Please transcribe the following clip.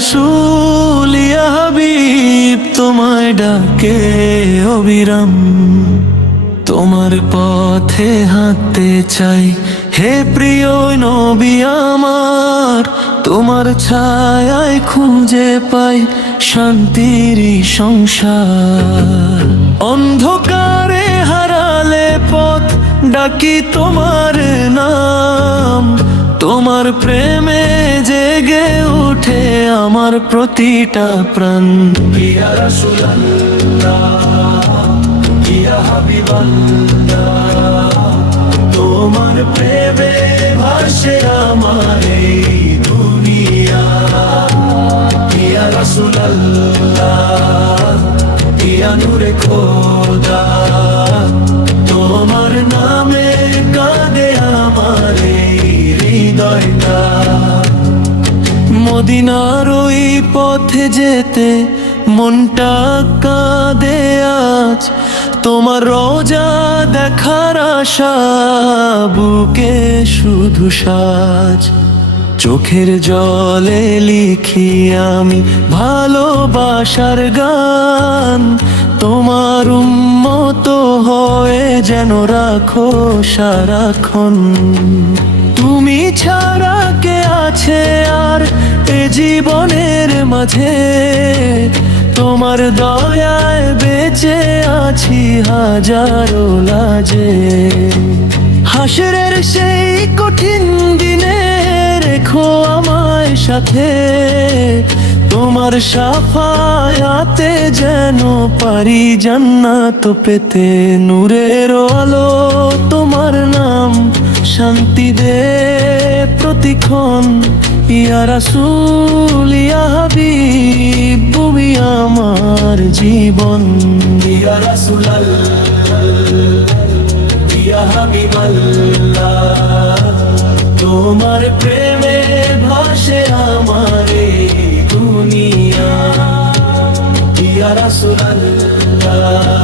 রাসূল ইয়া হাবিব তোমায় ডাকে অবিরাম। তোমার পথে হাঁটতে চাই হে প্রিয় নবী আমার, তোমার ছায়ায় খুঁজে পাই শান্তির সংসার। অন্ধকারে হারালে পথ ডাকি তোমার নাম, তোমার প্রেমে জেগে উঠে আমার প্রতিটা প্রাণ। ইয়া রাসূলুল্লাহ ইয়া হাবিবাল্লাহ, তোমার প্রেমে ভাসে আমার এই দুনিয়া। ইয়া রাসূলুল্লাহ ইয়া নূরে খোদা, তোমার নামে কাঁদে আমার এই হৃদয়টা। মদিনার ওই পথে যেতে মনটা কাঁদে আজ, তোমার রোজা দেখার আশা বুকে শুধু সাজ। চোখের জলে লিখি আমি ভালোবাসার গান, তোমার উম্মত হয়ে যেন রাখো সারাক্ষণ। তুমি ছাড়া কে আছে আর এ জীবনের মাঝে, তোমার দয়ায় বেঁচে আছি হাজারো লাজে। হাসরের সেই কঠিন দিনে রেখো আমায় সাথে, তোমার শাফায়াতে যেন পারি জান্নাত পেতে। নূরের আলো তোমার নাম শান্তি দে প্রতিক্ষণ। ইয়া রাসূল ইয়া হাবিব তুমি আমার জীবন। ইয়া রাসূলুল্লাহ ইয়া হাবিবাল্লাহ, তোমার প্রেমে ভাসে আমার এই দুনিয়া। ইয়া রাসূলুল্লাহ